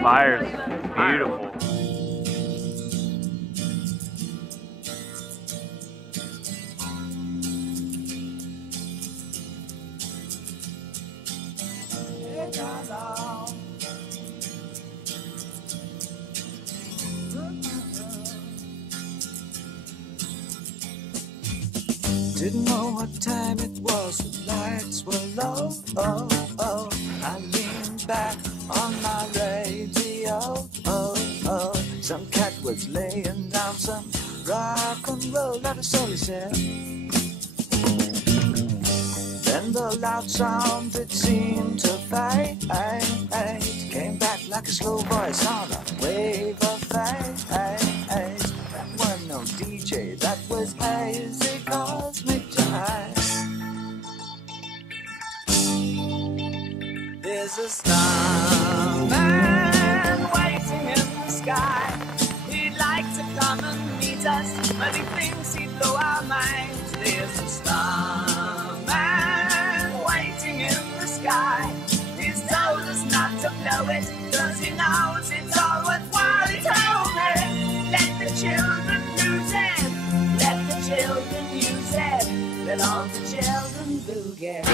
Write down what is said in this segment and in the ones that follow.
fire's beautiful. Didn't know what time it was, the lights were low. Oh, oh. I leaned back on my radio. Oh, oh. Some cat was laying down some rock and roll, that is all he said. Then the loud sound, it seemed to fade. Came back like a slow voice on a wave of fate. That wasn't no DJ, that was hazy cosmic jive. There's a starman waiting in the sky. He'd like to come and meet us, but he thinks he'd blow our minds. There's a starman waiting in the sky. He's told us not to blow it, cause he knows it's all worthwhile. He told me, let the children lose it, let the children use it, let all the children boogie.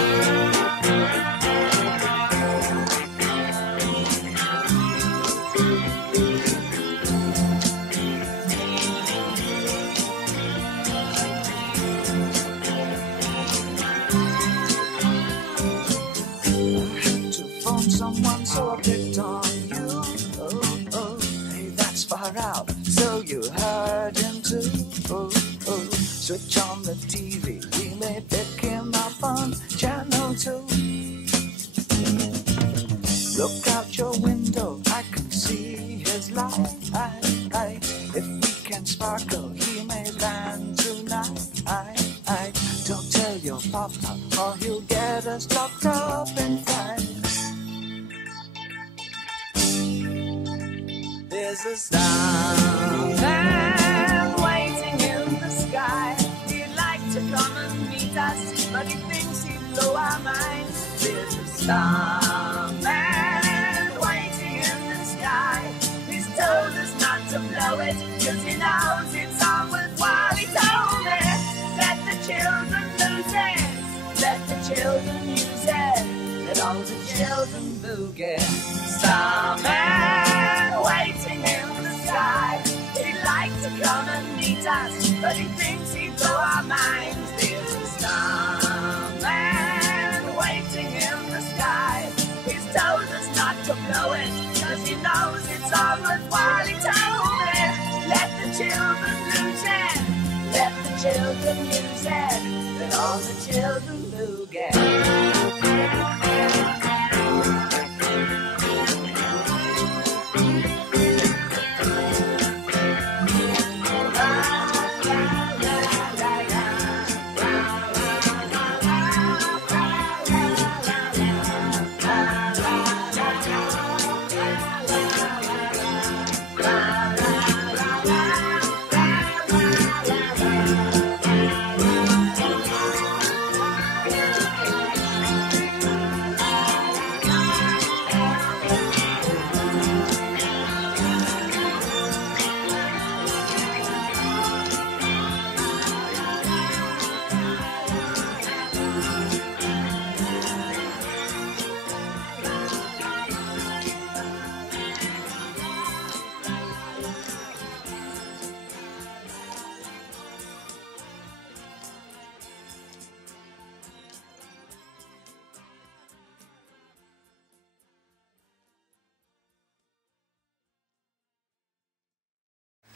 Someone, so I picked on you. Oh, oh, hey, that's far out. So you heard him too. Oh, oh, switch on the TV. We may pick him up on channel 2. Look out your window, I can see his light. If we can sparkle, he may land tonight. Don't tell your papa, or he'll get us locked up in fight. There's a starman waiting in the sky. He'd like to come and meet us, but he thinks he'd blow our minds. There's a starman waiting in the sky. He's told us not to blow it, cause he knows it's all worthwhile. He told me, let the children lose it, let the children use it, let all the children boogie. Starman waiting in the sky. He'd like to come and meet us, but he thinks he'd blow our minds. There's a starman waiting in the sky. He's told us not to blow it, cause he knows it's all worthwhile. He told me, let the children lose it, let the children use it, let all the children boogie.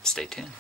Stay tuned.